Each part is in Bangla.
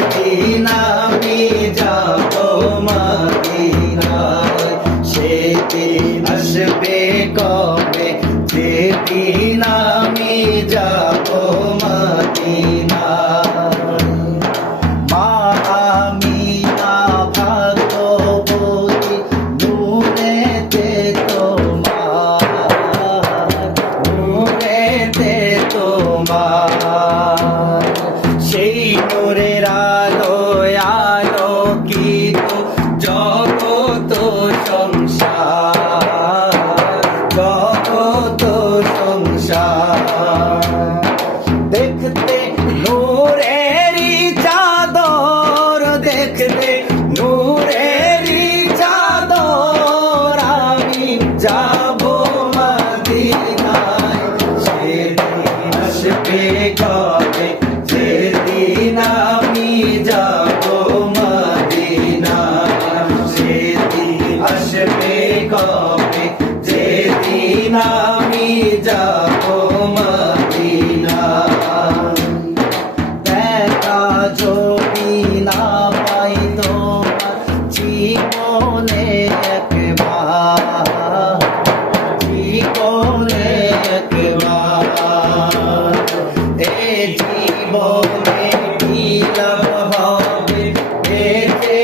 দিন আমি যাব মদিনায়। সেদিন আসবে কবে? যেদিন আমি যাব মদিনায়। 저 আসবে কবে যেদিন আমি যাব মদিনায়। দেখা যদি না পাই তোমার জীবনে একবার জীবনে একবার। এ জীবনে কি লাভ হবে বেঁচে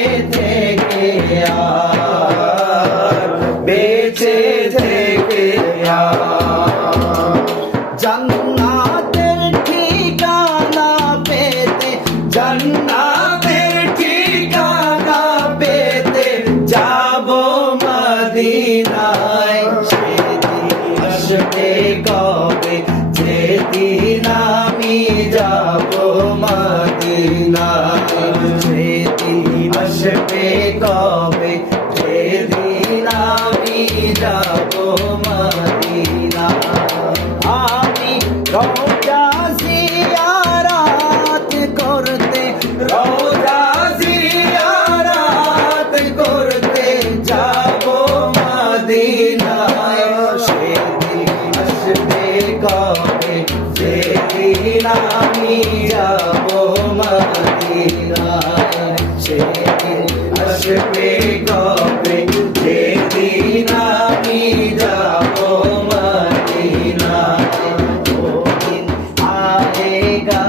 বেঁচে থেকে জান্নাতের ঠিকানা পেতে, জান্নাতের ঠিকানা পেতে যাব মদিনায়। সেদিন আসবে কবে? যেদিন আমি সেদিন কবে? যেদিন আমি যাব মদিনায় আমি রোজা জিয়ারাত করতে রোজা জিয়ারাত করতে যাব মদিনায় সেদিন আসবে কবে যেদিন আমি যাব মদিনায় সেদিন जाएगा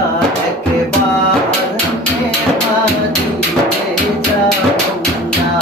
अखबार में आदि जाऊँगा।